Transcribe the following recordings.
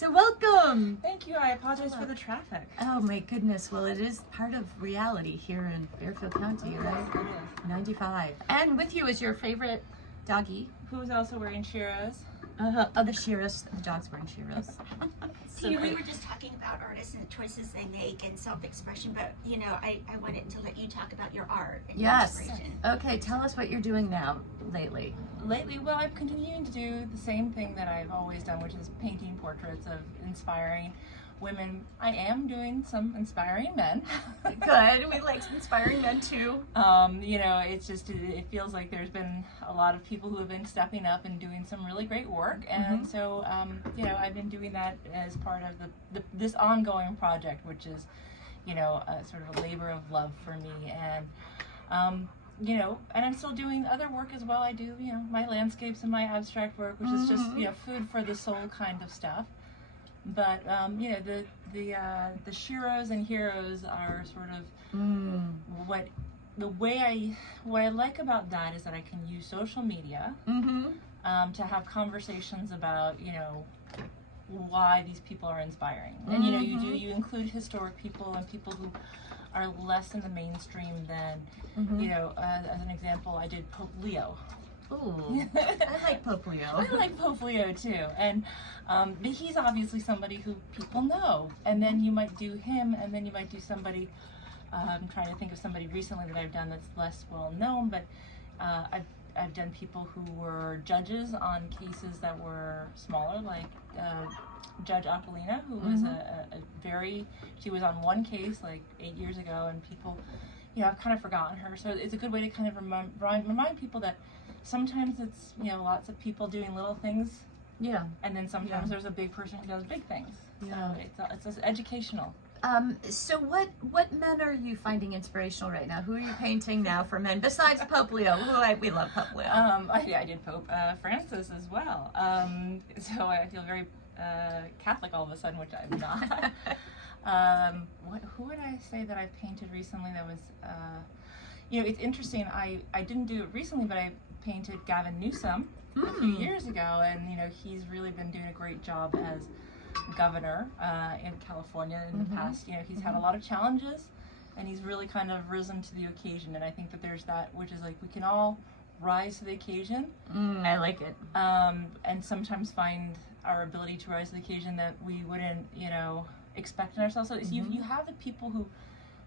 So welcome. Thank you. I apologize for the traffic. Oh my goodness. Well, it is part of reality here in Fairfield County, right? 95. And with you is your favorite doggy. Who's also wearing Sheroes? Oh, the Sheroes. The dog's wearing Sheroes. See, we were just talking about artists and the choices they make and self-expression, but you know, I wanted to let you talk about your art and your Yes. inspiration. Okay, tell us what you're doing now lately. Lately, well, I'm continuing to do the same thing that I've always done, which is painting portraits of inspiring women. I am doing some inspiring men. Good. We like inspiring men too. You know, it's just, it feels like there's been a lot of people who have been stepping up and doing some really great work. And so, you know, I've been doing that as part of this ongoing project, which is, you know, sort of a labor of love for me. And, you know, and I'm still doing other work as well. I do, you know, my landscapes and my abstract work, which is just, you know, food for the soul kind of stuff. But you know, the Sheroes and Heroes are sort of what I like about that is that I can use social media to have conversations about, you know, why these people are inspiring. And you know, you include historic people and people who are less in the mainstream than, you know, as an example, I did Pope Leo. Ooh, I like Pope Leo. I like Pope Leo too, and but he's obviously somebody who people know. And then you might do him, and then you might do somebody. I'm trying to think of somebody recently that I've done that's less well known, but I've done people who were judges on cases that were smaller, like Judge Aquilina, who was she was on one case like 8 years ago, and people, you know, I've kind of forgotten her. So it's a good way to kind of remind people that sometimes it's, you know, lots of people doing little things. Yeah. And then sometimes there's a big person who does big things. Yeah. So it's just educational. So what men are you finding inspirational right now? Who are you painting now for men besides Pope Leo? We love Pope Leo. I did Pope Francis as well. So I feel very Catholic all of a sudden, which I'm not. Who would I say that I've painted recently that was, you know, it's interesting. I didn't do it recently, but I painted Gavin Newsom a few years ago, and you know, he's really been doing a great job as governor in California in the past. You know, he's had a lot of challenges, and he's really kind of risen to the occasion. And I think that there's that, which is like we can all rise to the occasion. I like it. And sometimes find our ability to rise to the occasion that we wouldn't, you know, expect in ourselves. So you have the people who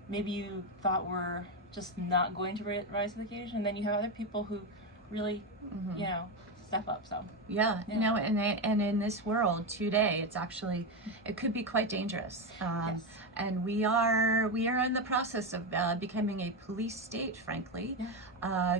maybe you thought were just not going to rise to the occasion, and then you have other people who really, you know, step up. So yeah. No, and in this world today, it's actually, it could be quite dangerous. Yes. And we are in the process of becoming a police state, frankly,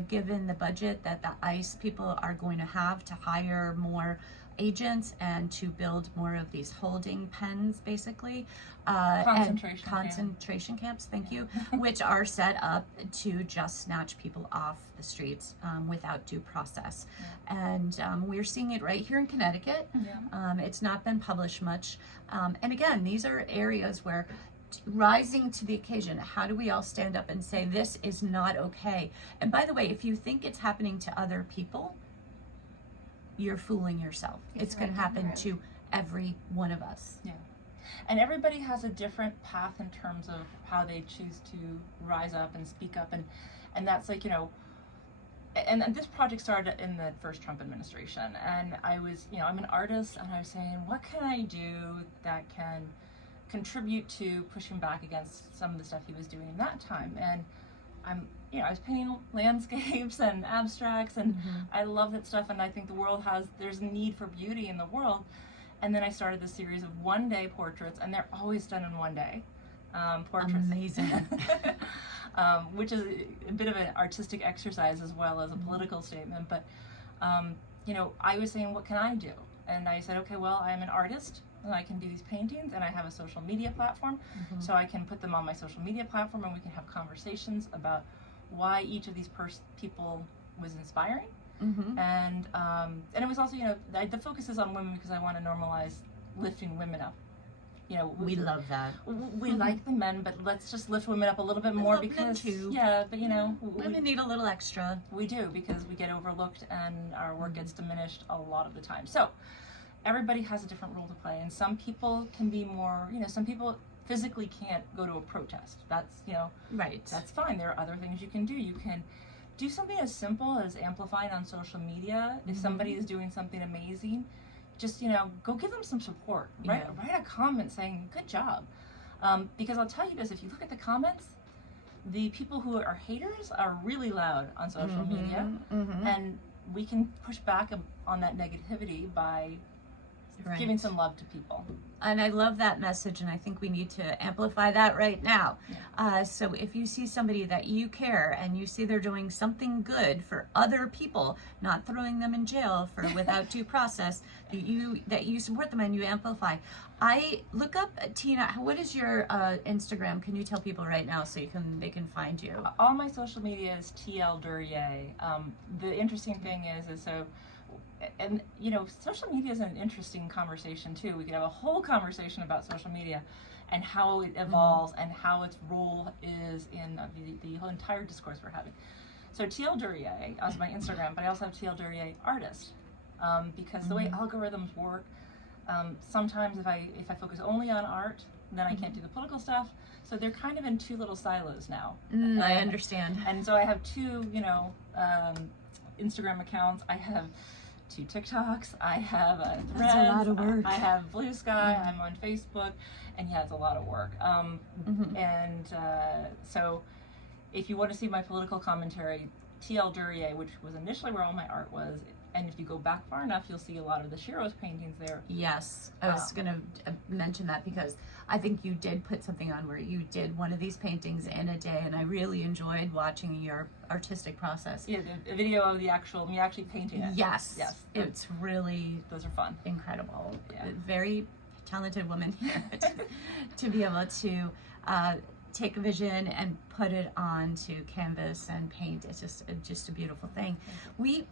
given the budget that the ICE people are going to have to hire more agents and to build more of these holding pens, basically, concentration camps, thank you, which are set up to just snatch people off the streets without due process. And we're seeing it right here in Connecticut. It's not been published much, and again, these are areas where rising to the occasion, how do we all stand up and say this is not okay? And by the way, if you think it's happening to other people, you're fooling yourself. It's going to happen to every one of us. Yeah. And everybody has a different path in terms of how they choose to rise up and speak up. And that's like, you know, and this project started in the first Trump administration. And I was, you know, I'm an artist, and I was saying, what can I do that can contribute to pushing back against some of the stuff he was doing in that time? And you know, I was painting landscapes and abstracts, and I love that stuff, and I think the world there's a need for beauty in the world. And then I started this series of one-day portraits, and they're always done in one day. Portraits. Amazing. Which is a bit of an artistic exercise as well as a political statement. But, you know, I was saying, what can I do? And I said, okay, well, I'm an artist, and I can do these paintings, and I have a social media platform, so I can put them on my social media platform, and we can have conversations about why each of these people was inspiring. And it was also, you know, the focus is on women because I want to normalize lifting women up. You know, we love that. We like the men, but let's just lift women up a little bit more because yeah, but you know, women need a little extra. We do, because we get overlooked and our work gets diminished a lot of the time. So everybody has a different role to play, and some people can be more, some people physically can't go to a protest. That's, Right. that's fine. There are other things you can do. You can do something as simple as amplifying on social media. If somebody is doing something amazing, just, go give them some support. Write a comment saying, good job. Because I'll tell you this, if you look at the comments, the people who are haters are really loud on social media, and we can push back on that negativity by giving some love to people. And I love that message, and I think we need to amplify that right now. So if you see somebody that you care and you see they're doing something good for other people, not throwing them in jail for without due process, that you support them and you amplify. I look up, Tina, what is your Instagram? Can you tell people right now so they can find you? All my social media is TL Duryea. The interesting thing is so. And social media is an interesting conversation too. We could have a whole conversation about social media and how it evolves and how its role is in the whole entire discourse we're having. So TL Duryea is my Instagram, but I also have TL Duryea Artist, because the way algorithms work, sometimes if I focus only on art, then I can't do the political stuff. So they're kind of in two little silos now. I understand. And so I have two, Instagram accounts. I have 2 TikToks. I have Threads. That's a lot of work. I have Blue Sky. I'm on Facebook, and it's a lot of work. And so, if you want to see my political commentary, TL Duryea, which was initially where all my art was, and if you go back far enough, you'll see a lot of the Sheroes paintings there. Yes, I was going to mention that because I think you did put something on where you did one of these paintings in a day, and I really enjoyed watching your artistic process. Yeah, the video of me actually painting it. Yes, yes, it's really those are fun, incredible. Yeah. Very talented woman here to be able to take a vision and put it onto canvas and paint. It's just a beautiful thing. We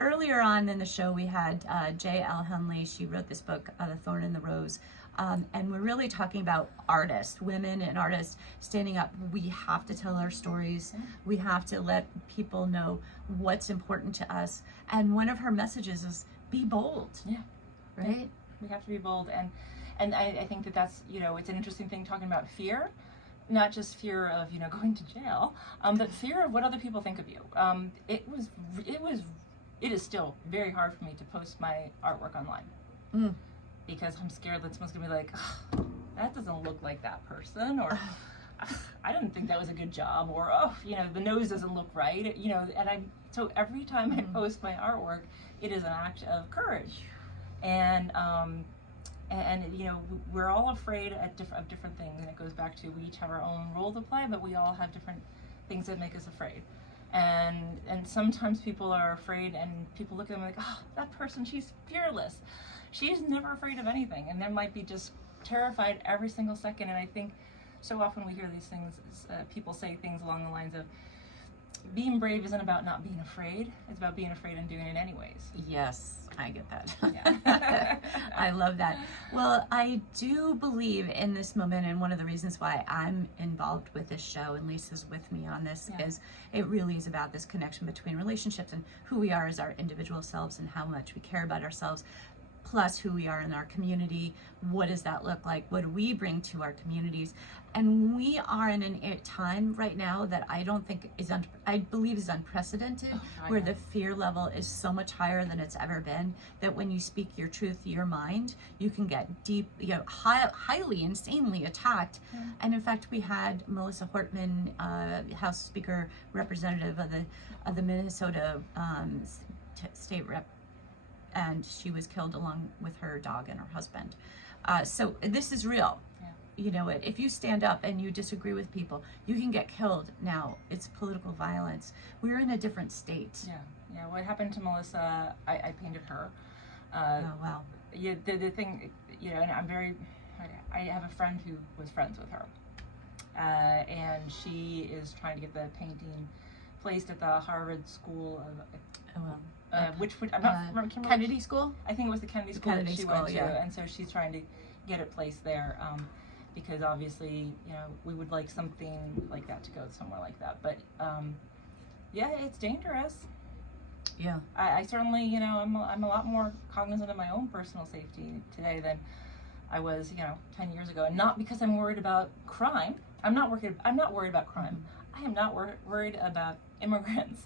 earlier on in the show we had J.L. Henley. She wrote this book, The Thorn and the Rose, and we're really talking about artists, women and artists standing up. We have to tell our stories. We have to let people know what's important to us. And one of her messages is be bold. Yeah, right. We have to be bold, and I think that's it's an interesting thing talking about fear. Not just fear of going to jail, but fear of what other people think of you. It is still very hard for me to post my artwork online because I'm scared that someone's gonna be like, that doesn't look like that person, or I didn't think that was a good job, or the nose doesn't look right, and so every time I post my artwork, it is an act of courage, and we're all afraid of different things, and it goes back to we each have our own role to play, but we all have different things that make us afraid. And sometimes people are afraid, and people look at them like, oh, that person, she's fearless. She's never afraid of anything, and they might be just terrified every single second. And I think so often we hear these things, people say things along the lines of, being brave isn't about not being afraid, it's about being afraid and doing it anyways. Yes, I get that. Yeah. I love that. Well, I do believe in this moment, and one of the reasons why I'm involved with this show, and Lisa's with me on this, is it really is about this connection between relationships and who we are as our individual selves and how much we care about ourselves, plus who we are in our community. What does that look like? What do we bring to our communities? And we are in a time right now that I don't think I believe is unprecedented, where the fear level is so much higher than it's ever been, that when you speak your truth, your mind, you can get deep, highly, insanely attacked. And in fact, we had Melissa Hortman, House Speaker, representative of the Minnesota state rep, and she was killed along with her dog and her husband. So this is real. If you stand up and you disagree with people, you can get killed. Now, it's political violence. We're in a different state. Yeah. What happened to Melissa, I painted her. Oh, wow. Yeah, the thing, and I have a friend who was friends with her. And she is trying to get the painting placed at the Harvard School of, which I'm not remember Kennedy School? I think it was the Kennedy School that she went to, yeah. and so she's trying to get it placed there, because obviously, we would like something like that to go somewhere like that. But it's dangerous. Yeah. I certainly, you know, I'm a lot more cognizant of my own personal safety today than I was, you know, 10 years ago. And not because I'm worried about crime. I'm not worried about crime. I am not worried about immigrants.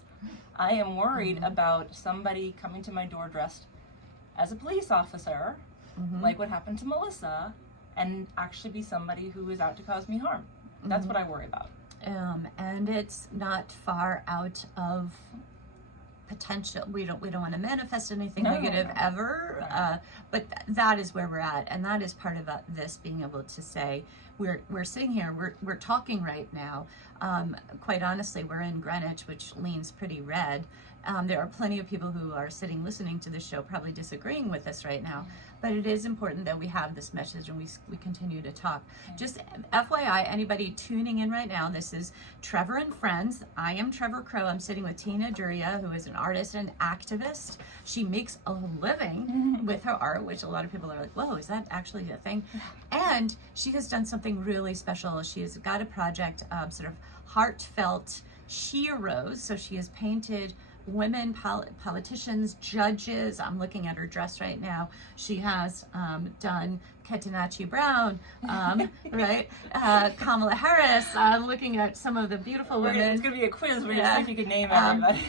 I am worried about somebody coming to my door dressed as a police officer, like what happened to Melissa, and actually be somebody who is out to cause me harm. That's what I worry about. And it's not far out of potential. We don't want to manifest anything negative ever, but that is where we're at, and that is part of this being able to say we're sitting here, we're talking right now. Quite honestly, we're in Greenwich, which leans pretty red. There are plenty of people who are sitting listening to this show probably disagreeing with us right now, but it is important that we have this message and we continue to talk. Just FYI, anybody tuning in right now, this is Trevor and Friends. I am Trevor Crow. I'm sitting with Tina Duryea, who is an artist and activist. She makes a living with her art, which a lot of people are like, whoa, is that actually a thing? And she has done something really special. She has got a project, sort of heartfelt Sheroes. So she has painted women, politicians, judges. I'm looking at her dress right now. She has done Ketanji Brown, right? Kamala Harris. I'm looking at some of the beautiful women. It's going to be a quiz where you see if you can name everybody.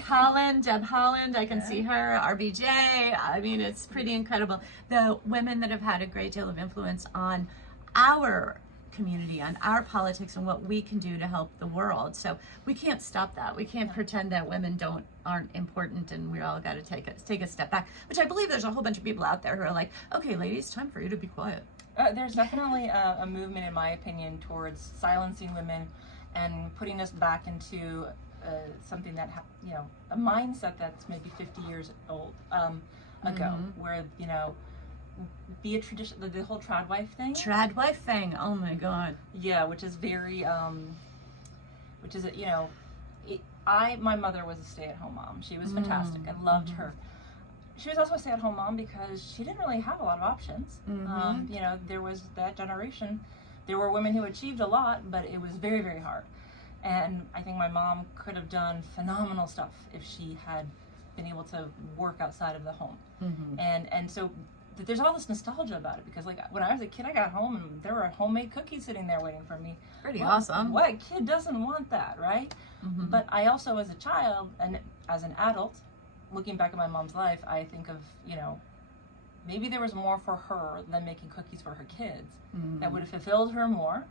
Deb Holland, I can see her. RBJ. I mean, it's pretty incredible. The women that have had a great deal of influence on our community, on our politics, and what we can do to help the world. So we can't stop that. We can't pretend that women aren't important and we all got to take a step back, which I believe there's a whole bunch of people out there who are like, okay, ladies, time for you to be quiet. There's definitely a movement, in my opinion, towards silencing women and putting us back into something that, you know, a mindset that's maybe 50 years old ago, where, you know, be a tradition, the whole trad wife thing. Oh my God. Yeah, which is very, you know, my mother was a stay-at-home mom. She was fantastic. I loved her. She was also a stay-at-home mom because she didn't really have a lot of options. You know, there was that generation. There were women who achieved a lot, but it was very, very hard. And I think my mom could have done phenomenal stuff if she had been able to work outside of the home. And so there's all this nostalgia about it, because like when I was a kid, I got home and there were homemade cookies sitting there waiting for me. Pretty awesome. What kid doesn't want that, right? But I also, as a child and as an adult, looking back at my mom's life, I think of, you know, maybe there was more for her than making cookies for her kids that would have fulfilled her more.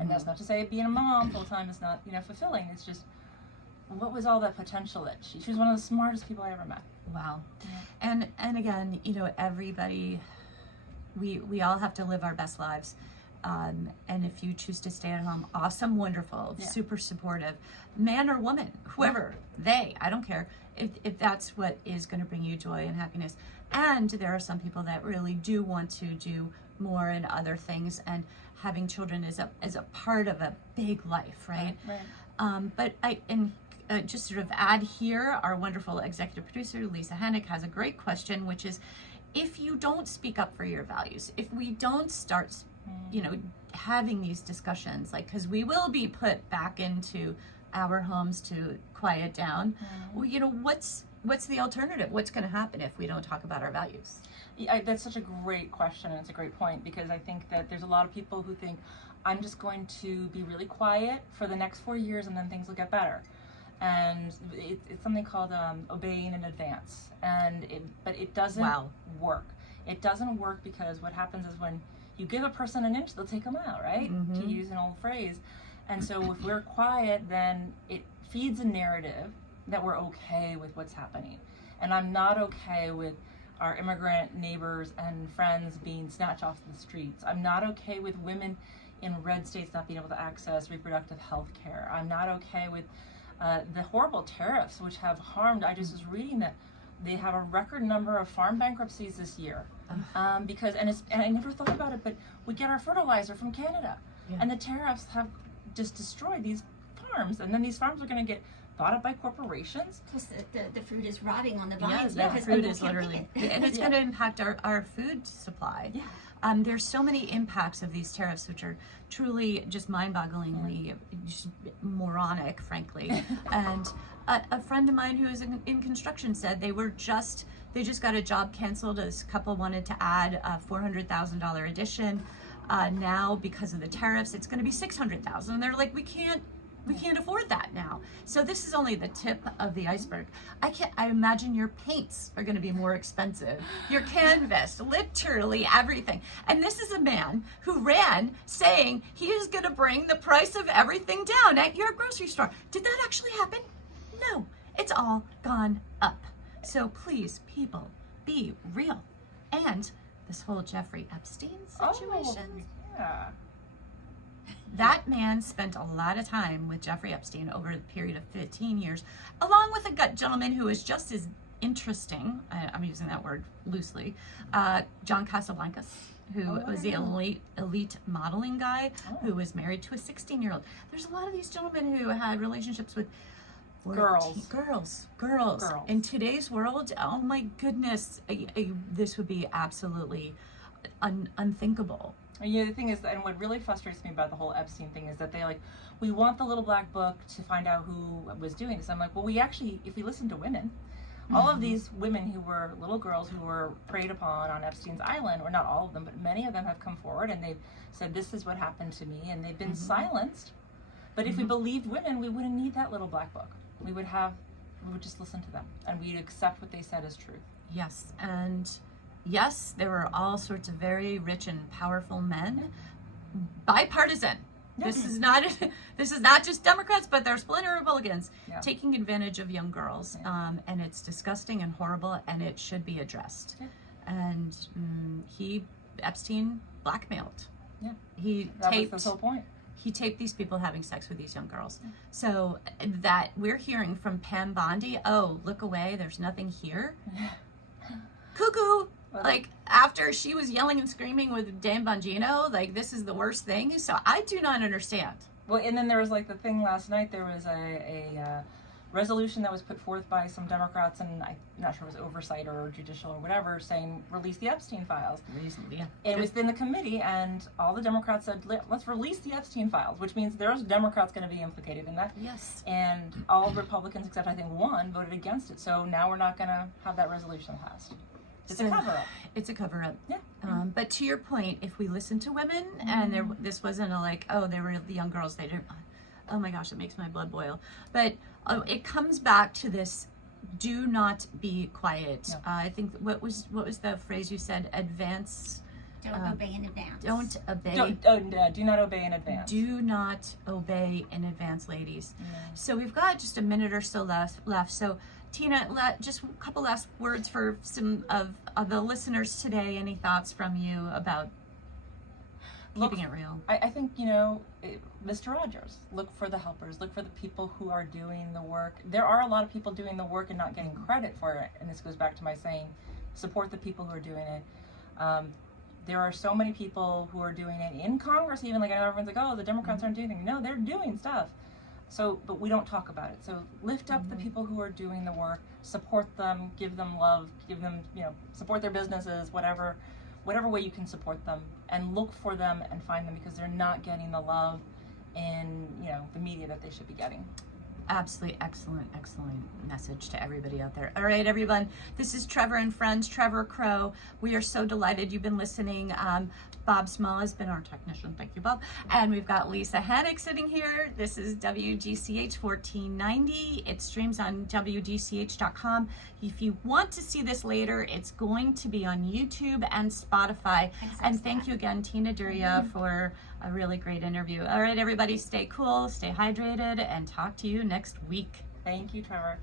And that's not to say being a mom full time is not, you know, fulfilling. It's just, what was all that potential that she was one of the smartest people I ever met. Wow. Yeah. And again, you know, everybody, we all have to live our best lives. And if you choose to stay at home, awesome, wonderful, super supportive, man or woman, whoever, I don't care, if that's what is going to bring you joy and happiness. And there are some people that really do want to do more and other things, and having children is a part of a big life, right? But just sort of add here, our wonderful executive producer, Lisa Hannick, has a great question, which is, if you don't speak up for your values, if we don't start, you know, having these discussions, like, because we will be put back into our homes to quiet down, well, you know, what's the alternative? What's going to happen if we don't talk about our values? Yeah, that's such a great question, and it's a great point, because I think that there's a lot of people who think, I'm just going to be really quiet for the next 4 years and then things will get better. And it's something called obeying in advance, but it doesn't work. It doesn't work, because what happens is when you give a person an inch, they'll take a mile, right? To use an old phrase. And so if we're quiet, then it feeds a narrative that we're okay with what's happening. And I'm not okay with our immigrant neighbors and friends being snatched off the streets. I'm not okay with women in red states not being able to access reproductive health care. I'm not okay with the horrible tariffs, which have harmed. I just was reading that they have a record number of farm bankruptcies this year, because and I never thought about it, but we get our fertilizer from Canada, and the tariffs have just destroyed these farms, and then these farms are going to get bought up by corporations. Plus the fruit is rotting on the vines. The fruit is literally, and it's going to impact our food supply. There's so many impacts of these tariffs, which are truly just mind-bogglingly just moronic, frankly. And a friend of mine who is in construction said they just got a job canceled. This couple wanted to add a $400,000 addition. Now, because of the tariffs, it's going to be $600,000. And they're like, we can't afford that now. So this is only the tip of the iceberg. I imagine your paints are going to be more expensive. Your canvas, literally everything. And this is a man who ran saying he is going to bring the price of everything down at your grocery store. Did that actually happen? No, it's all gone up. So please, people, be real. And this whole Jeffrey Epstein situation. Oh, yeah. That man spent a lot of time with Jeffrey Epstein over the period of 15 years, along with a gentleman who is just as interesting, I'm using that word loosely, John Casablancas, who was the elite modeling guy who was married to a 16-year-old. There's a lot of these gentlemen who had relationships with girls. In today's world, oh my goodness, this would be absolutely unthinkable. Yeah, the thing is, and what really frustrates me about the whole Epstein thing is that we want the little black book to find out who was doing this. I'm like, well, if we listen to women, all of these women who were little girls who were preyed upon on Epstein's island, or not all of them, but many of them have come forward and they've said, this is what happened to me, and they've been silenced. But if we believed women, we wouldn't need that little black book. We would just listen to them, and we'd accept what they said as truth. Yes, and yes, there were all sorts of very rich and powerful men, bipartisan. This is not just Democrats, but they're splinter Republicans taking advantage of young girls, and it's disgusting and horrible, and it should be addressed. And Epstein blackmailed. Yeah, that was the whole point. He taped these people having sex with these young girls. So that we're hearing from Pam Bondi, oh, look away, there's nothing here. Cuckoo. Like, after she was yelling and screaming with Dan Bongino, like, this is the worst thing. So I do not understand. Well, and then there was, like, the thing last night, there was a resolution that was put forth by some Democrats, and I'm not sure if it was oversight or judicial or whatever, saying, release the Epstein files. Yeah. It was in the committee, and all the Democrats said, let's release the Epstein files, which means there's Democrats going to be implicated in that. Yes. And all Republicans, except I think one, voted against it. So now we're not going to have that resolution passed. It's a cover-up. It's a cover-up. Yeah. But to your point, if we listen to women, and this wasn't they were the young girls, they didn't, oh my gosh, it makes my blood boil. But it comes back to this, do not be quiet. Yeah. I think, what was the phrase you said? Advance. Don't obey in advance. Don't obey. Do not obey in advance. Do not obey in advance, ladies. Yeah. So we've got just a minute or so left. So Tina, just a couple last words for some of the listeners today. Any thoughts from you about keeping it real? I think, Mr. Rogers, look for the helpers, look for the people who are doing the work. There are a lot of people doing the work and not getting credit for it. And this goes back to my saying, support the people who are doing it. There are so many people who are doing it in Congress, even like everyone's like, oh, the Democrats aren't doing anything. No, they're doing stuff. So, but we don't talk about it. So lift up the people who are doing the work, support them, give them love, support their businesses, whatever way you can support them, and look for them and find them, because they're not getting the love in, the media that they should be getting. Absolutely excellent message to everybody out there. All right, everyone, this is Trevor and Friends, Trevor Crow. We are so delighted you've been listening. Bob Small has been our technician. Thank you, Bob. And we've got Lisa Hannick sitting here. This is WGCH 1490. It streams on WGCH.com. If you want to see this later, it's going to be on YouTube and Spotify. And thank you again, Tina Duryea, for a really great interview. All right, everybody, stay cool, stay hydrated, and talk to you next week. Thank you, Trevor.